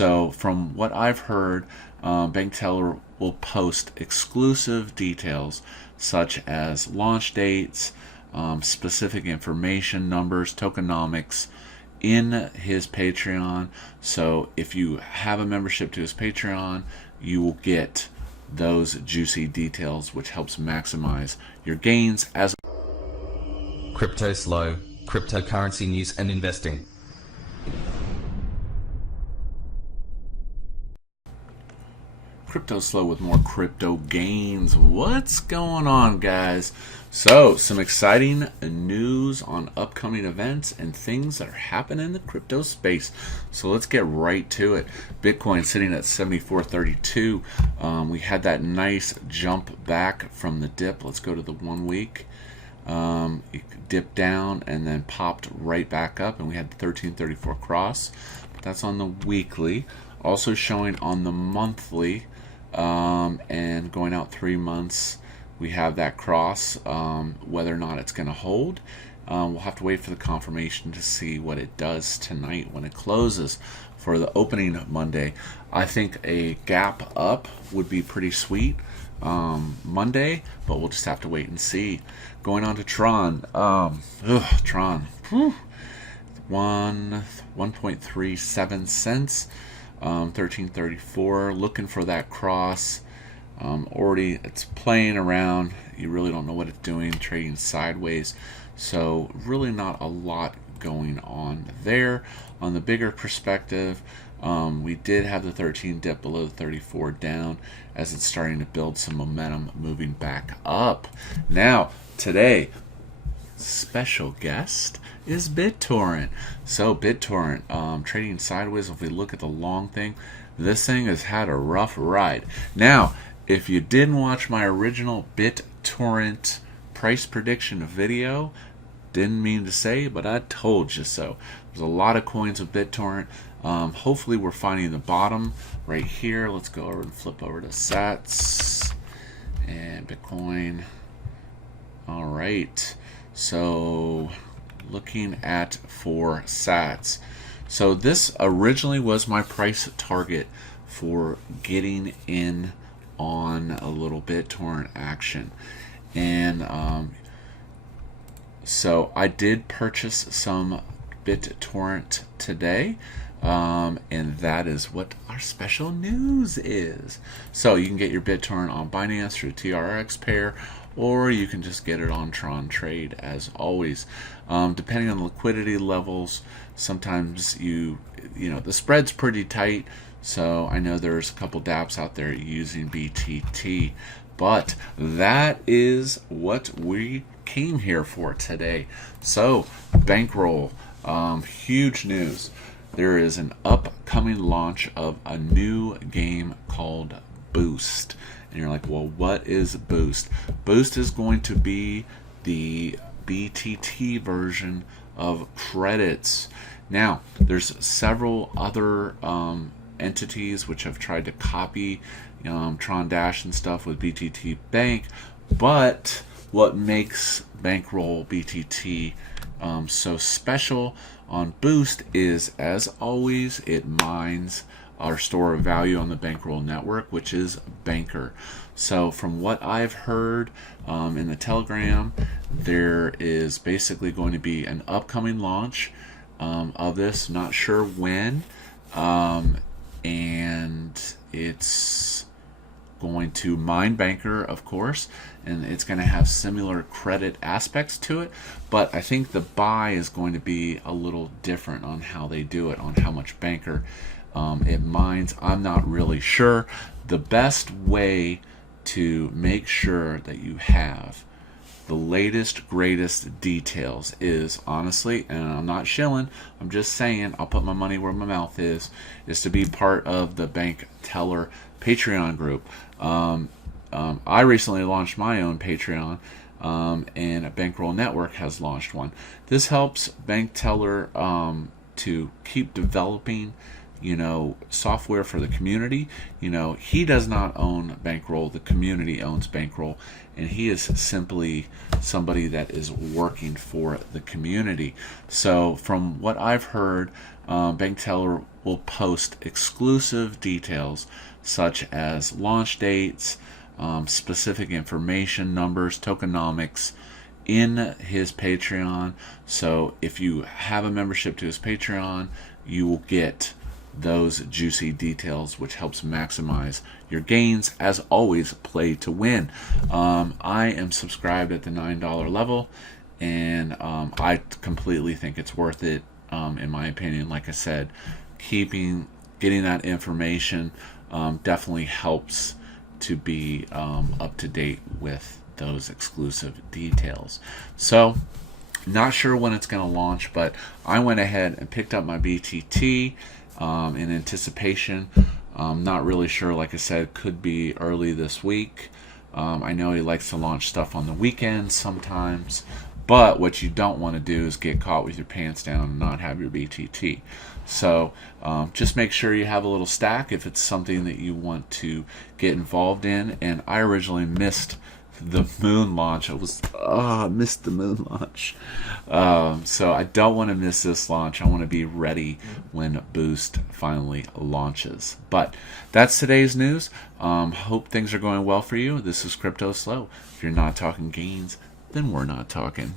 So from what I've heard, Bank Teller will post exclusive details such as launch dates, specific information, numbers, tokenomics in his Patreon. So if you have a membership to his Patreon, you will get those juicy details, which helps maximize your gains as Crypto Slow, cryptocurrency news and investing. Crypto Slow with more crypto gains. What's going on, guys? So, some exciting news on upcoming events and things that are happening in the crypto space. So let's get right to it. Bitcoin sitting at 74.32. We had that nice jump back from the dip. Let's go to the 1 week. It dipped down and then popped right back up, and we had the 1334 cross. But that's on the weekly. Also showing on the monthly, and going out 3 months, we have that cross. Whether or not it's going to hold, we'll have to wait for the confirmation to see what it does tonight when it closes. For the opening Monday, I think a gap up would be pretty sweet Monday, but we'll just have to wait and see. Going on to Tron. Tron. 1.37 cents. 1334, looking for that cross. Already it's playing around. You really don't know what it's doing, trading sideways. So really not a lot going on there. On the bigger perspective, we did have the 13 dip below the 34 down as it's starting to build some momentum moving back up. Now, today, special guest is BitTorrent. So BitTorrent, trading sideways. If we look at the long thing, this thing has had a rough ride. Now, if you didn't watch my original BitTorrent price prediction video, didn't mean to say, but I told you so. There's a lot of coins with BitTorrent. Hopefully we're finding the bottom right here. Let's go over and flip over to Sats and Bitcoin. All right. So looking at for Sats. So this originally was my price target for getting in on a little BitTorrent action. And so I did purchase some BitTorrent today. And that is what our special news is. So you can get your BitTorrent on Binance through TRX pair, or you can just get it on Tron Trade as always. Depending on the liquidity levels, sometimes the spread's pretty tight. So I know there's a couple dApps out there using BTT, but that is what we came here for today. So Bankroll, huge news. There is an upcoming launch of a new game called Boost. And you're like, well, what is Boost? Boost is going to be the BTT version of credits. Now, there's several other entities which have tried to copy Tron Dash and stuff with BTT Bank, but what makes Bankroll BTT so special on Boost is, as always, it mines our store of value on the Bankroll Network, which is Banker. So from what I've heard in the Telegram, there is basically going to be an upcoming launch of this, not sure when, and it's going to mine Banker, of course, and it's going to have similar credit aspects to it, but I think the buy is going to be a little different on how they do it, on how much Banker it mines. I'm not really sure. The best way to make sure that you have the latest, greatest details is, honestly, and I'm not shilling, I'm just saying, I'll put my money where my mouth is to be part of the Bank Teller Patreon group. I recently launched my own Patreon, and Bankroll Network has launched one. This helps Bank Teller to keep developing software for the community. He does not own Bankroll, the community owns Bankroll, and he is simply somebody that is working for the community. So from what I've heard, Bank Teller will post exclusive details such as launch dates, specific information, numbers, tokenomics in his Patreon. So if you have a membership to his Patreon, you will get those juicy details, which helps maximize your gains. As always, play to win. I am subscribed at the $9 level, and I completely think it's worth it. In my opinion, like I said, getting that information definitely helps to be up to date with those exclusive details. So, not sure when it's going to launch, but I went ahead and picked up my BTT in anticipation. Not really sure, like I said, could be early this week. I know he likes to launch stuff on the weekends sometimes, but what you don't want to do is get caught with your pants down and not have your BTT. So just make sure you have a little stack if it's something that you want to get involved in. And I originally missed the moon launch. I missed the moon launch. So I don't want to miss this launch. I want to be ready when Boost finally launches. But that's today's news. Hope things are going well for you. This is Crypto Slow. If you're not talking gains, then we're not talking.